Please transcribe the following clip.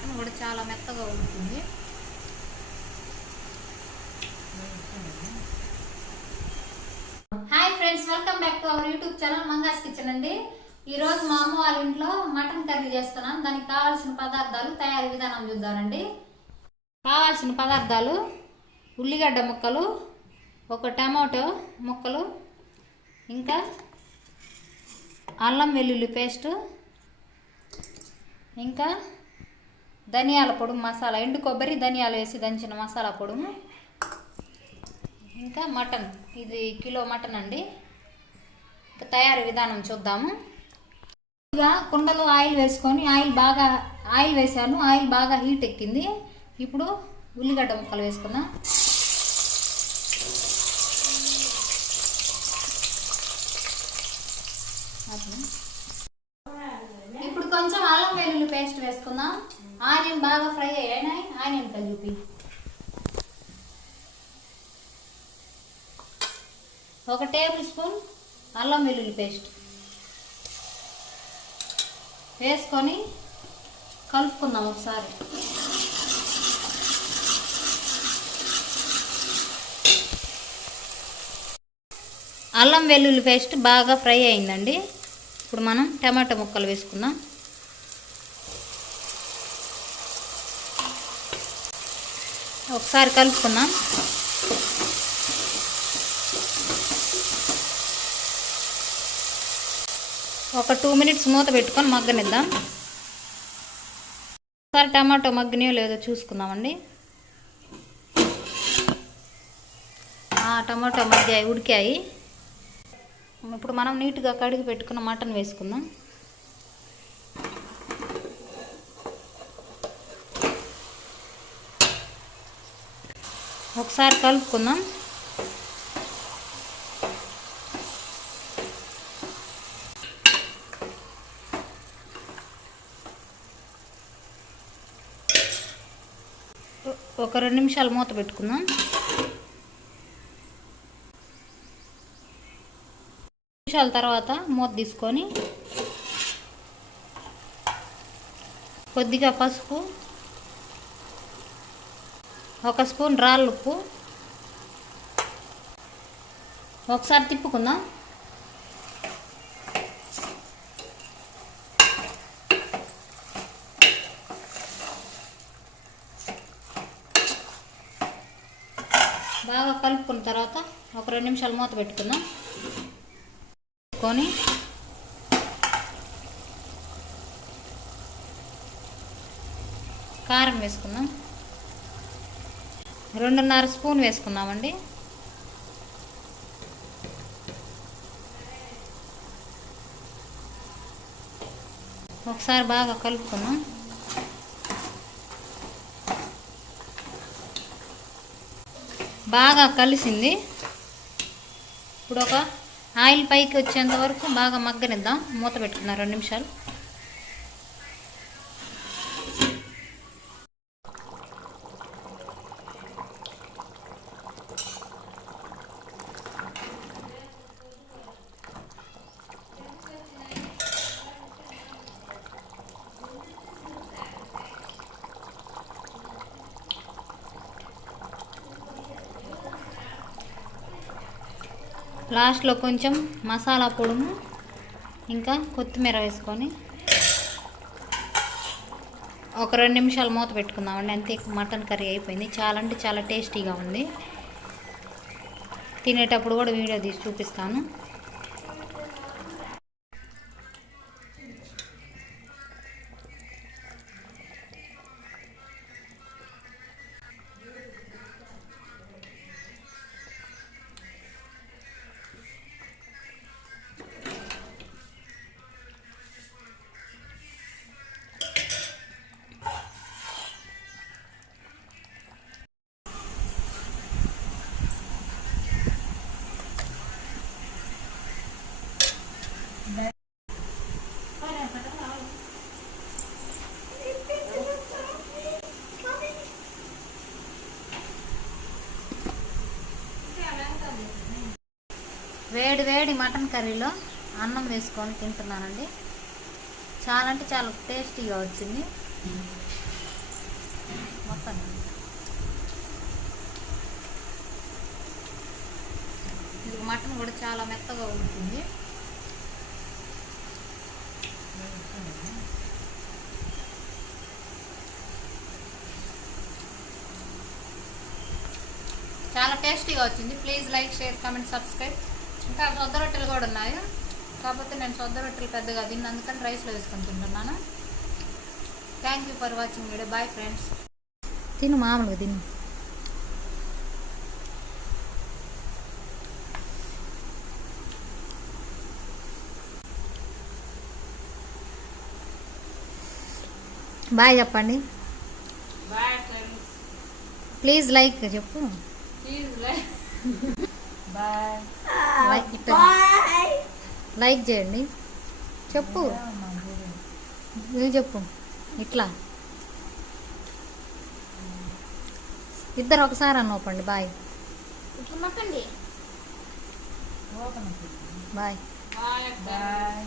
Mutton కూడా చాలా మెత్తగా ఉంటుంది. Hi friends welcome back to our YouTube channel Manga's kitchen అండి. ఈరోజు మా అమ్మ వాళ్ళ ఇంట్లో మటన్ కర్రీ చేస్తున్నాను దానికి కావాల్సిన పదార్థాలు తయారీ విధానం చూద్దామండి. కావాల్సిన పదార్థాలు ఉల్లిగడ్డ ముక్కలు ఒక టమాటో ముక్కలు ఇంకా అల్లం వెల్లుల్లి పేస్టు ఇంకా ధనియాల పొడి మసాలా ఎండు కొబ్బరి ధనియాలు వేసి దంచిన మసాలా పొడుము. ఇంకా మటన్ ఇది కిలో మటన్ అండి. ఇంకా తయారీ విధానం చూద్దాము. ఇక కుండలో ఆయిల్ వేసుకొని ఆయిల్ బాగా ఆయిల్ వేసాను ఆయిల్ బాగా హీట్ ఎక్కింది. ఇప్పుడు ఉల్లిగడ్డ ముక్కలు వేసుకుందాం. అట్లా. కొంచెం అల్లం వెల్లుల్లి పేస్ట్ వేసుకుందాం. ఆనియన్ బాగా ఫ్రై అయ్యాయి ఆనియన్ కలిపి ఒక టేబుల్ స్పూన్ అల్లం వెల్లుల్లి పేస్ట్ వేసుకొని కలుపుకుందాం ఒకసారి. అల్లం వెల్లుల్లి పేస్ట్ బాగా ఫ్రై అయిందండి. ఇప్పుడు మనం టమాటా ముక్కలు వేసుకుందాం. ఒకసారి కలుపుకున్నాం ఒక టూ మినిట్స్ మూత పెట్టుకొని మగ్గనిద్దాం. ఒకసారి టమాటో మగ్గనియో లేదో చూసుకుందామండి. టమాటో మగ్గాయి ఉడికాయి. ఇప్పుడు మనం నీట్గా కడిగి పెట్టుకున్న మటన్ వేసుకుందాం. ఒకసారి కలుపుకుందాం. ఒక రెండు నిమిషాలు మూత పెట్టుకుందాం. నిమిషాల తర్వాత మూత తీసుకొని కొద్దిగా పసుపు ఒక స్పూన్ రాళ్ళు ఉప్పు. ఒకసారి తిప్పుకుందాం. బాగా కలుపుకున్న తర్వాత ఒక రెండు నిమిషాలు మూత పెట్టుకుందాం. కొని కారం వేసుకుందాం. రెండున్నర స్పూన్ వేసుకున్నామండి ఒకసారి బాగా కలుపుకున్నాం బాగా కలిసింది. ఇప్పుడు ఒక ఆయిల్ పైకి వచ్చేంత వరకు బాగా మగ్గనిద్దాం. మూత పెట్టుకున్నాం రెండు నిమిషాలు. లాస్ట్లో కొంచెం మసాలా పొడుము ఇంకా కొత్తిమీర వేసుకొని ఒక రెండు నిమిషాలు మూత పెట్టుకుందామండి. అంతే మటన్ కర్రీ అయిపోయింది. చాలా అంటే చాలా టేస్టీగా ఉంది. తినేటప్పుడు కూడా వీడియో తీసి చూపిస్తాను. వేడి వేడి మటన్ కర్రీలో అన్నం వేసుకొని తింటున్నానండి. చాలా అంటే చాలా టేస్టీగా వచ్చింది. మొత్తం. ఇది మటన్ కూడా చాలా మెత్తగా ఉంటుంది టేస్టీగా వచ్చింది. Please like share comment subscribe ఇంకా సొద్ద రొట్టెలు కూడా ఉన్నాయి. కాకపోతే నేను సొద్ద రొట్టెలు పెద్దగా తిన్న అందుకని రైస్లో వేసుకొని తింటున్నాను. Thank you for watching video bye friends తిను మామూలుగా తిను. బాయ్ చెప్పండి. ప్లీజ్ లైక్ చెప్పు. లైక్ లైక్ చేయండి. చెప్పు. నువ్వు చెప్పు. ఇట్లా. ఇద్దరు ఒకసారి అన్నోపండి బాయ్ బాయ్ బాయ్